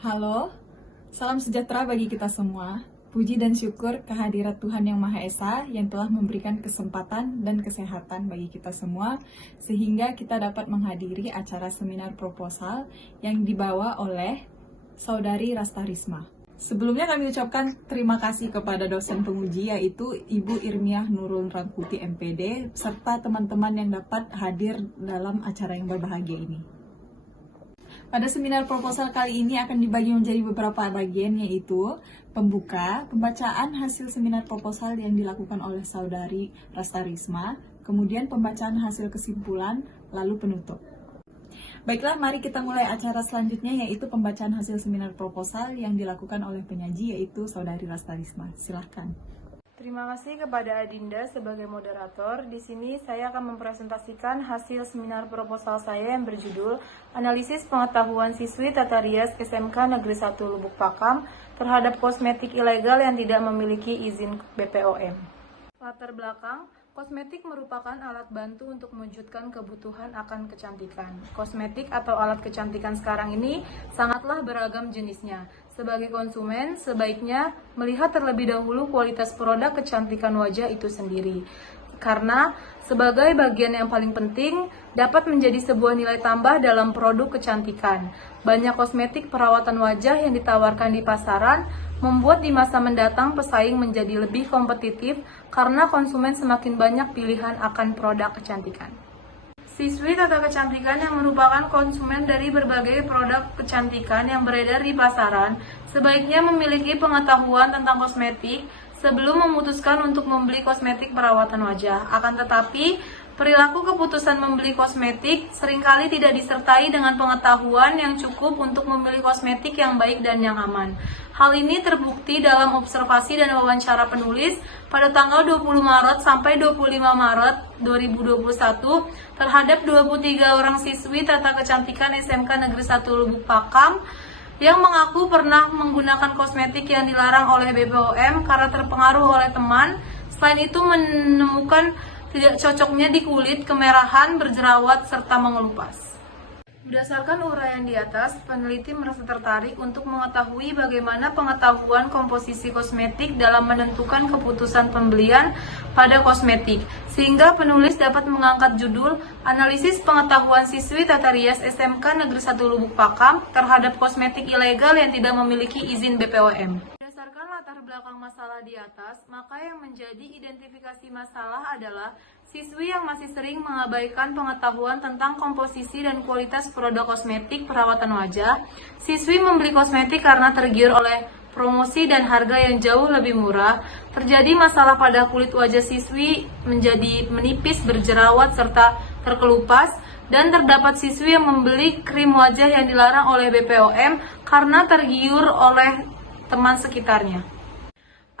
Halo, salam sejahtera bagi kita semua. Puji dan syukur kehadirat Tuhan Yang Maha Esa yang telah memberikan kesempatan dan kesehatan bagi kita semua, sehingga kita dapat menghadiri acara seminar proposal yang dibawa oleh Saudari Rastarisma. Sebelumnya kami ucapkan terima kasih kepada dosen penguji, yaitu Ibu Irmiah Nurul Rangkuti MPD, serta teman-teman yang dapat hadir dalam acara yang berbahagia ini. Pada seminar proposal kali ini akan dibagi menjadi beberapa bagian, yaitu pembuka, pembacaan hasil seminar proposal yang dilakukan oleh Saudari Rastarisma, kemudian pembacaan hasil kesimpulan, lalu penutup. Baiklah, mari kita mulai acara selanjutnya, yaitu pembacaan hasil seminar proposal yang dilakukan oleh penyaji, yaitu Saudari Rastarisma. Silahkan. Terima kasih kepada Adinda sebagai moderator. Di sini saya akan mempresentasikan hasil seminar proposal saya yang berjudul Analisis Pengetahuan Siswi Tata Rias SMK Negeri 1 Lubuk Pakam terhadap kosmetik ilegal yang tidak memiliki izin BPOM. Latar belakang, kosmetik merupakan alat bantu untuk mewujudkan kebutuhan akan kecantikan. Kosmetik atau alat kecantikan sekarang ini sangatlah beragam jenisnya. Sebagai konsumen, sebaiknya melihat terlebih dahulu kualitas produk kecantikan wajah itu sendiri. Karena sebagai bagian yang paling penting, dapat menjadi sebuah nilai tambah dalam produk kecantikan. Banyak kosmetik perawatan wajah yang ditawarkan di pasaran, membuat di masa mendatang pesaing menjadi lebih kompetitif karena konsumen semakin banyak pilihan akan produk kecantikan. Siswi tata kecantikan yang merupakan konsumen dari berbagai produk kecantikan yang beredar di pasaran, sebaiknya memiliki pengetahuan tentang kosmetik sebelum memutuskan untuk membeli kosmetik perawatan wajah. Akan tetapi, perilaku keputusan membeli kosmetik seringkali tidak disertai dengan pengetahuan yang cukup untuk memilih kosmetik yang baik dan yang aman. Hal ini terbukti dalam observasi dan wawancara penulis pada tanggal 20 Maret sampai 25 Maret 2021 terhadap 23 orang siswi tata kecantikan SMK Negeri 1 Lubuk Pakam yang mengaku pernah menggunakan kosmetik yang dilarang oleh BPOM karena terpengaruh oleh teman. Selain itu menemukan tidak cocoknya di kulit, kemerahan, berjerawat, serta mengelupas. Berdasarkan uraian di atas, peneliti merasa tertarik untuk mengetahui bagaimana pengetahuan komposisi kosmetik dalam menentukan keputusan pembelian pada kosmetik, sehingga penulis dapat mengangkat judul Analisis Pengetahuan Siswi Tata Rias SMK Negeri 1 Lubuk Pakam terhadap kosmetik ilegal yang tidak memiliki izin BPOM. Berdasarkan latar belakang masalah di atas, maka yang menjadi identifikasi masalah adalah siswi yang masih sering mengabaikan pengetahuan tentang komposisi dan kualitas produk kosmetik perawatan wajah. Siswi membeli kosmetik karena tergiur oleh promosi dan harga yang jauh lebih murah. Terjadi masalah pada kulit wajah siswi menjadi menipis, berjerawat, serta terkelupas. Dan terdapat siswi yang membeli krim wajah yang dilarang oleh BPOM karena tergiur oleh teman sekitarnya.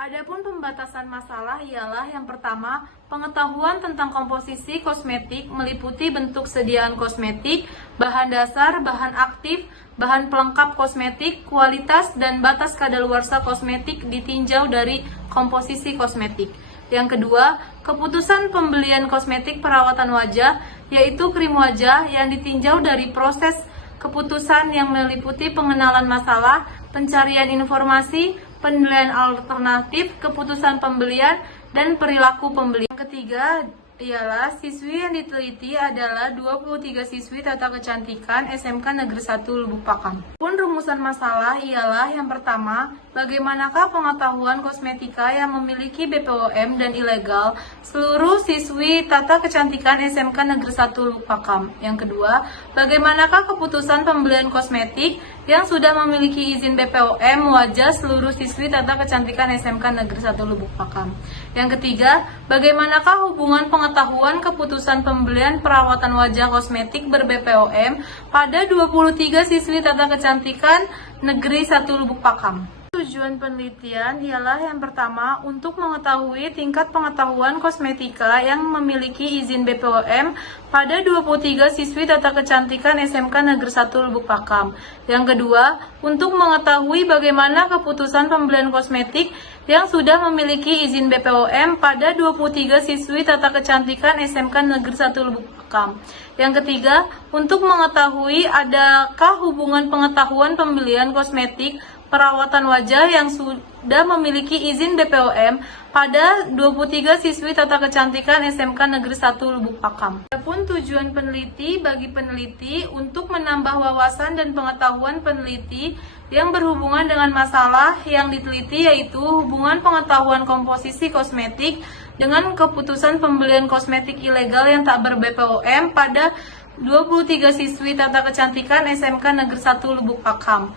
Adapun pembatasan masalah ialah yang pertama, pengetahuan tentang komposisi kosmetik meliputi bentuk sediaan kosmetik, bahan dasar, bahan aktif, bahan pelengkap kosmetik, kualitas, dan batas kadaluarsa kosmetik ditinjau dari komposisi kosmetik. Yang kedua, keputusan pembelian kosmetik perawatan wajah, yaitu krim wajah yang ditinjau dari proses keputusan yang meliputi pengenalan masalah, pencarian informasi, penilaian alternatif, keputusan pembelian, dan perilaku pembeli. Yang ketiga ialah siswi yang diteliti adalah 23 siswi tata kecantikan SMK Negeri 1 Lubuk Pakam. Pun rumusan masalah ialah yang pertama, bagaimanakah pengetahuan kosmetika yang memiliki BPOM dan ilegal seluruh siswi tata kecantikan SMK Negeri 1 Lubuk Pakam. Yang kedua, bagaimanakah keputusan pembelian kosmetik yang sudah memiliki izin BPOM wajah seluruh siswi tata kecantikan SMK Negeri 1 Lubuk Pakam. Yang ketiga, bagaimanakah hubungan pengetahuan keputusan pembelian perawatan wajah kosmetik ber-BPOM pada 23 siswi tata kecantikan Negeri 1 Lubuk Pakam. Tujuan penelitian ialah yang pertama, untuk mengetahui tingkat pengetahuan kosmetika yang memiliki izin BPOM pada 23 siswi tata kecantikan SMK Negeri 1 Lubuk Pakam. Yang kedua, untuk mengetahui bagaimana keputusan pembelian kosmetik yang sudah memiliki izin BPOM pada 23 siswi tata kecantikan SMK Negeri 1 Lubuk Pakam. Yang ketiga, untuk mengetahui adakah hubungan pengetahuan pembelian kosmetik perawatan wajah yang sudah memiliki izin BPOM pada 23 siswi Tata Kecantikan SMK Negeri 1 Lubuk Pakam. Adapun tujuan peneliti bagi peneliti untuk menambah wawasan dan pengetahuan peneliti yang berhubungan dengan masalah yang diteliti, yaitu hubungan pengetahuan komposisi kosmetik dengan keputusan pembelian kosmetik ilegal yang tak ber-BPOM pada 23 siswi Tata Kecantikan SMK Negeri 1 Lubuk Pakam.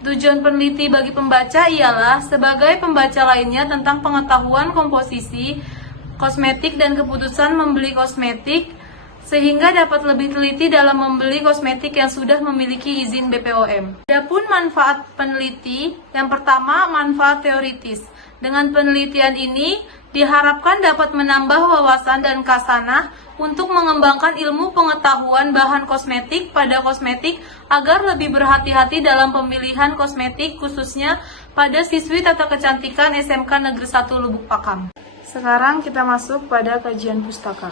Tujuan peneliti bagi pembaca ialah sebagai pembaca lainnya tentang pengetahuan komposisi kosmetik dan keputusan membeli kosmetik, sehingga dapat lebih teliti dalam membeli kosmetik yang sudah memiliki izin BPOM. Adapun manfaat peneliti, yang pertama manfaat teoritis. Dengan penelitian ini diharapkan dapat menambah wawasan dan kasanah untuk mengembangkan ilmu pengetahuan bahan kosmetik pada kosmetik agar lebih berhati-hati dalam pemilihan kosmetik, khususnya pada siswi Tata Kecantikan SMK Negeri 1 Lubuk Pakam. Sekarang kita masuk pada kajian pustaka.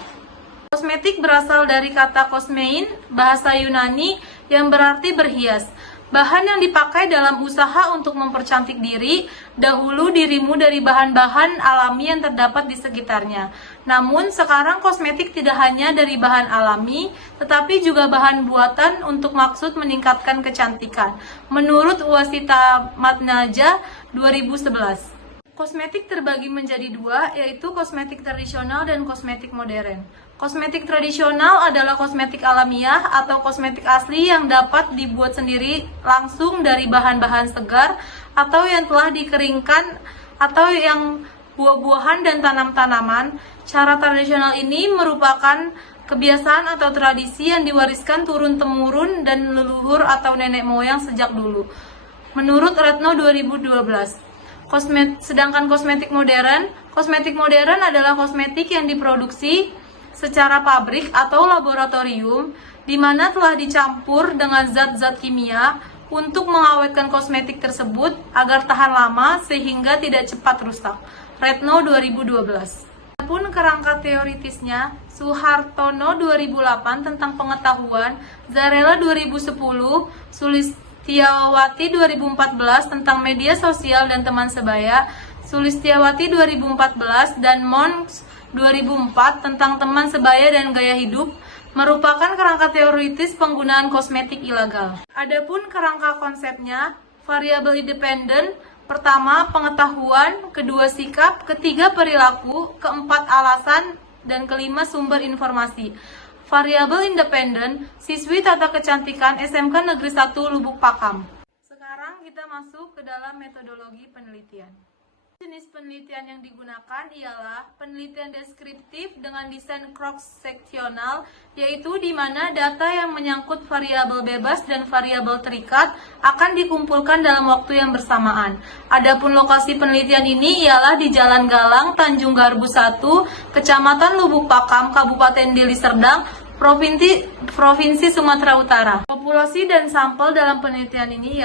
Kosmetik berasal dari kata kosmein, bahasa Yunani yang berarti berhias. Bahan yang dipakai dalam usaha untuk mempercantik diri, dahulu dirimu dari bahan-bahan alami yang terdapat di sekitarnya. Namun sekarang kosmetik tidak hanya dari bahan alami, tetapi juga bahan buatan untuk maksud meningkatkan kecantikan. Menurut Wasita Matnaja 2011. Kosmetik terbagi menjadi dua, yaitu kosmetik tradisional dan kosmetik modern. Kosmetik tradisional adalah kosmetik alamiah atau kosmetik asli yang dapat dibuat sendiri langsung dari bahan-bahan segar atau yang telah dikeringkan atau yang buah-buahan dan tanam-tanaman. Cara tradisional ini merupakan kebiasaan atau tradisi yang diwariskan turun-temurun dan leluhur atau nenek moyang sejak dulu. Menurut Retno 2012. Sedangkan kosmetik modern adalah kosmetik yang diproduksi secara pabrik atau laboratorium, di mana telah dicampur dengan zat-zat kimia untuk mengawetkan kosmetik tersebut agar tahan lama sehingga tidak cepat rusak. Retno 2012. Adapun kerangka teoritisnya, Suhartono 2008 tentang pengetahuan, Zarella 2010, Sulistiawati 2014 tentang media sosial dan teman sebaya, Sulistiawati 2014 dan Mons 2004 tentang teman sebaya dan gaya hidup merupakan kerangka teoritis penggunaan kosmetik ilegal. Adapun kerangka konsepnya, variabel independen, pertama pengetahuan, kedua sikap, ketiga perilaku, keempat alasan, dan kelima sumber informasi. Variabel independen, siswi Tata Kecantikan SMK Negeri 1 Lubuk Pakam. Sekarang kita masuk ke dalam metodologi penelitian. Jenis penelitian yang digunakan ialah penelitian deskriptif dengan desain cross-seksional, yaitu di mana data yang menyangkut variabel bebas dan variabel terikat akan dikumpulkan dalam waktu yang bersamaan. Adapun lokasi penelitian ini ialah di Jalan Galang, Tanjung Garbu 1, Kecamatan Lubuk Pakam, Kabupaten Deli Serdang, Provinsi Sumatera Utara. Populasi dan sampel dalam penelitian ini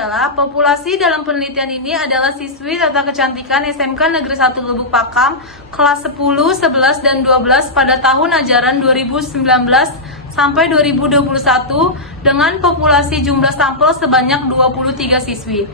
adalah siswi Tata Kecantikan SMK Negeri 1 Lubuk Pakam kelas 10, 11, dan 12 pada tahun ajaran 2019 sampai 2021 dengan populasi jumlah sampel sebanyak 23 siswi.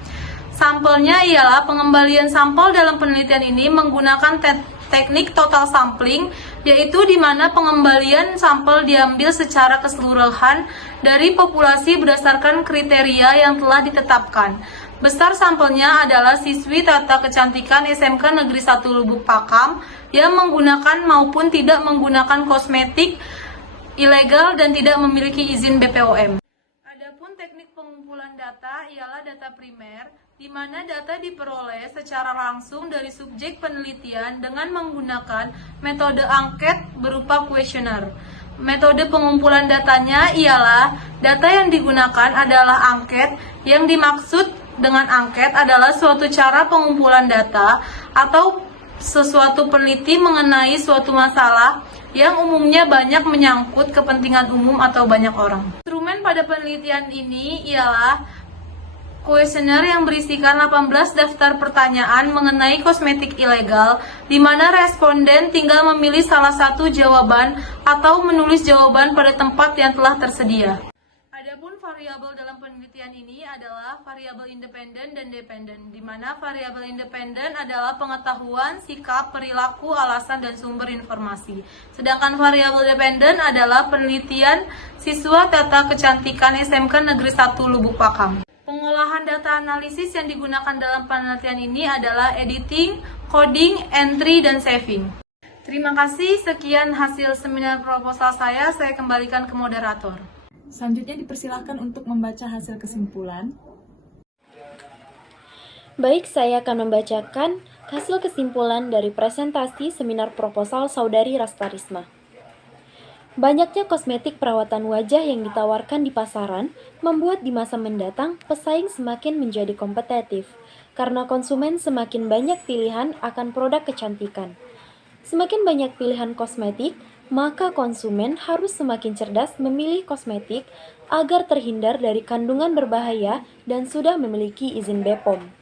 Sampelnya ialah pengembalian sampel dalam penelitian ini menggunakan teknik total sampling, yaitu di mana pengembalian sampel diambil secara keseluruhan dari populasi berdasarkan kriteria yang telah ditetapkan. Besar sampelnya adalah siswi Tata Kecantikan SMK Negeri 1 Lubuk Pakam yang menggunakan maupun tidak menggunakan kosmetik ilegal dan tidak memiliki izin BPOM. Adapun teknik pengumpulan data ialah data primer, di mana data diperoleh secara langsung dari subjek penelitian dengan menggunakan metode angket berupa kuesioner. Metode pengumpulan datanya ialah data yang digunakan adalah angket. Yang dimaksud dengan angket adalah suatu cara pengumpulan data atau sesuatu peneliti mengenai suatu masalah yang umumnya banyak menyangkut kepentingan umum atau banyak orang. Instrumen pada penelitian ini ialah Kuesioner yang berisikan 18 daftar pertanyaan mengenai kosmetik ilegal, di mana responden tinggal memilih salah satu jawaban atau menulis jawaban pada tempat yang telah tersedia. Adapun variabel dalam penelitian ini adalah variabel independen dan dependen, di mana variabel independen adalah pengetahuan, sikap, perilaku, alasan, dan sumber informasi. Sedangkan variabel dependen adalah penelitian siswa tata kecantikan SMK Negeri 1 Lubuk Pakam. Pengolahan data analisis yang digunakan dalam penelitian ini adalah editing, coding, entry, dan saving. Terima kasih, sekian hasil seminar proposal saya kembalikan ke moderator. Selanjutnya dipersilahkan untuk membaca hasil kesimpulan. Baik, saya akan membacakan hasil kesimpulan dari presentasi seminar proposal Saudari Rastarisma. Banyaknya kosmetik perawatan wajah yang ditawarkan di pasaran membuat di masa mendatang pesaing semakin menjadi kompetitif karena konsumen semakin banyak pilihan akan produk kecantikan. Semakin banyak pilihan kosmetik, maka konsumen harus semakin cerdas memilih kosmetik agar terhindar dari kandungan berbahaya dan sudah memiliki izin BPOM.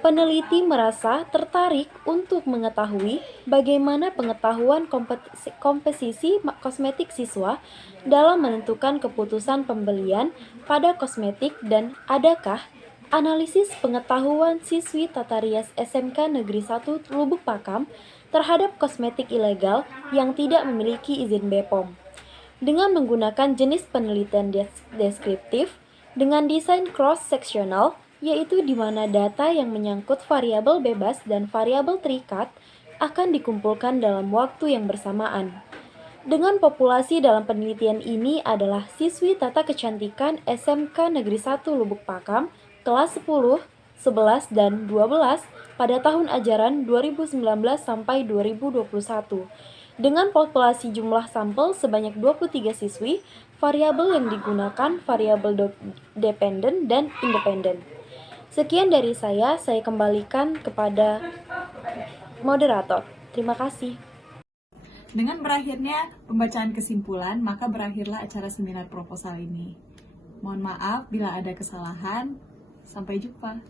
Peneliti merasa tertarik untuk mengetahui bagaimana pengetahuan komposisi kosmetik siswa dalam menentukan keputusan pembelian pada kosmetik dan adakah analisis pengetahuan siswi tata rias SMK Negeri 1 Lubuk Pakam terhadap kosmetik ilegal yang tidak memiliki izin BPOM. Dengan menggunakan jenis penelitian deskriptif dengan desain cross-sectional, yaitu di mana data yang menyangkut variabel bebas dan variabel terikat akan dikumpulkan dalam waktu yang bersamaan. Dengan populasi dalam penelitian ini adalah siswi tata kecantikan SMK Negeri 1 Lubuk Pakam, kelas 10, 11, dan 12 pada tahun ajaran 2019 sampai 2021. Dengan populasi jumlah sampel sebanyak 23 siswi, variabel yang digunakan variabel dependen dan independen. Sekian dari saya kembalikan kepada moderator. Terima kasih. Dengan berakhirnya pembacaan kesimpulan, maka berakhirlah acara seminar proposal ini. Mohon maaf bila ada kesalahan. Sampai jumpa.